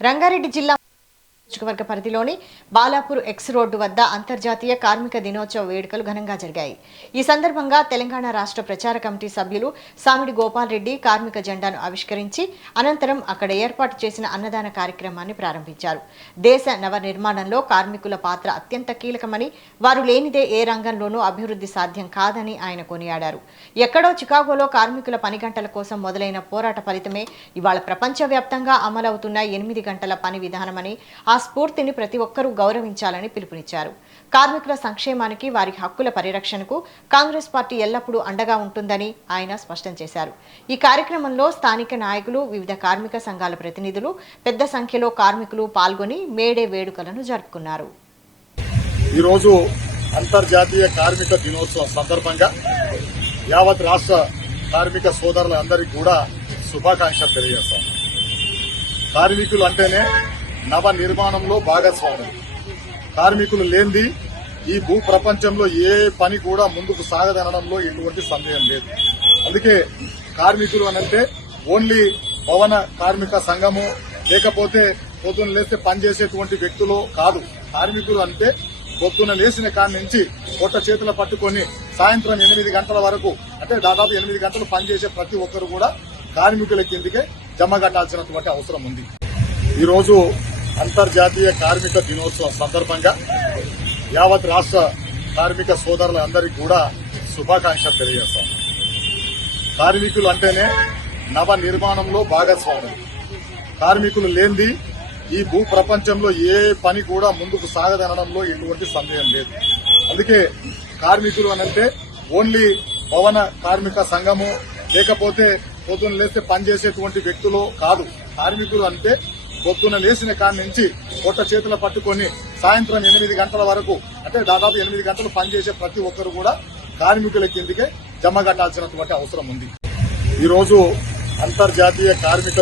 రంగారెడ్డి జిల్లా నియోజకవర్గ పరిధిలోని బాలాపూర్ ఎక్స్ రోడ్డు వద్ద అంతర్జాతీయ కార్మిక దినోత్సవ వేడుకలు ఘనంగా జరిగాయి. ఈ సందర్భంగా తెలంగాణ రాష్ట్ర ప్రచార కమిటీ సభ్యులు సామిడి గోపాల్ రెడ్డి కార్మిక జెండాను ఆవిష్కరించి అనంతరం అక్కడ ఏర్పాటు చేసిన అన్నదాన కార్యక్రమాన్ని ప్రారంభించారు. దేశ నవ నిర్మాణంలో కార్మికుల పాత్ర అత్యంత కీలకమని, వారు లేనిదే ఏ రంగంలోనూ అభివృద్ధి సాధ్యం కాదని ఆయన కొనియాడారు. ఎక్కడో చికాగోలో కార్మికుల పని గంటల కోసం మొదలైన పోరాట ఫలితమే ఇవాళ ప్రపంచవ్యాప్తంగా అమలవుతున్న 8 గంటల పని విధానమని, ఆ స్ఫూర్తిని ప్రతి ఒక్కరూ గౌరవించాలని పిలుపునిచ్చారు. కార్మికుల సంక్షేమానికి, వారి హక్కుల పరిరక్షణకు కాంగ్రెస్ పార్టీ ఎల్లప్పుడూ అండగా ఉంటుందని ఆయన స్పష్టం చేశారు. ఈ కార్యక్రమంలో స్థానిక నాయకులు, వివిధ కార్మిక సంఘాల ప్రతినిధులు పెద్ద సంఖ్యలో కార్మికులు పాల్గొని మేడే వేడుకలను జరుపుకున్నారు. ఈరోజు అంతర్జాతీయ కార్మిక దినోత్సవం సందర్భంగా యావత్ రాష్ట్ర కార్మిక సోదరులందరికీ కూడా శుభాకాంక్షలు తెలియజేస్తాం. కార్మికులు అంటేనే నవ నిర్మాణంలో భాగస్వాములు. కార్మికులు లేనిది ఈ భూ ప్రపంచంలో ఏ పని కూడా ముందుకు సాగదనడంలో ఎటువంటి సందేహం లేదు. అందుకే కార్మికులు అనంటే ఓన్లీ భవన కార్మిక సంఘము, లేకపోతే పొద్దున లేస్తే పనిచేసేటువంటి వ్యక్తులు కాదు. కార్మికులు అంటే పొద్దున లేచిన కాడి నుంచి పొట్ట చేతులు పట్టుకొని సాయంత్రం 8 గంటల వరకు, అంటే దాదాపు 8 గంటలు పనిచేసే ప్రతి ఒక్కరు కూడా కార్మికుల కిందికే జమ కట్టాల్సినటువంటి అవసరం ఉంది. ఈరోజు అంతర్జాతీయ కార్మిక దినోత్సవం సందర్భంగా యావత్ రాష్ట్ర కార్మిక సోదరులందరికీ కూడా శుభాకాంక్షలు తెలియజేస్తాం. కార్మికులు అంటేనే నవ నిర్మాణంలో భాగస్వాములు. కార్మికులు లేనిది ఈ భూ ప్రపంచంలో ఏ పని కూడా ముందుకు సాగదనడంలో ఎటువంటి సందేహం లేదు. అందుకే కార్మికులు అనంటే ఓన్లీ భవన కార్మిక సంఘము, లేకపోతే పొద్దున లేస్తే పనిచేసేటువంటి వ్యక్తులు కాదు. కార్మికులు అంటే పొద్దున లేచిన కాడి నుంచి పొట్ట చేతులు పట్టుకొని సాయంత్రం 8 గంటల వరకు, అంటే దాదాపు 8 గంటలు పనిచేసే ప్రతి ఒక్కరు కూడా కార్మికుల కిందికే జమ కట్టాల్సినటువంటి అవసరం ఉంది. ఈరోజు అంతర్జాతీయ కార్మిక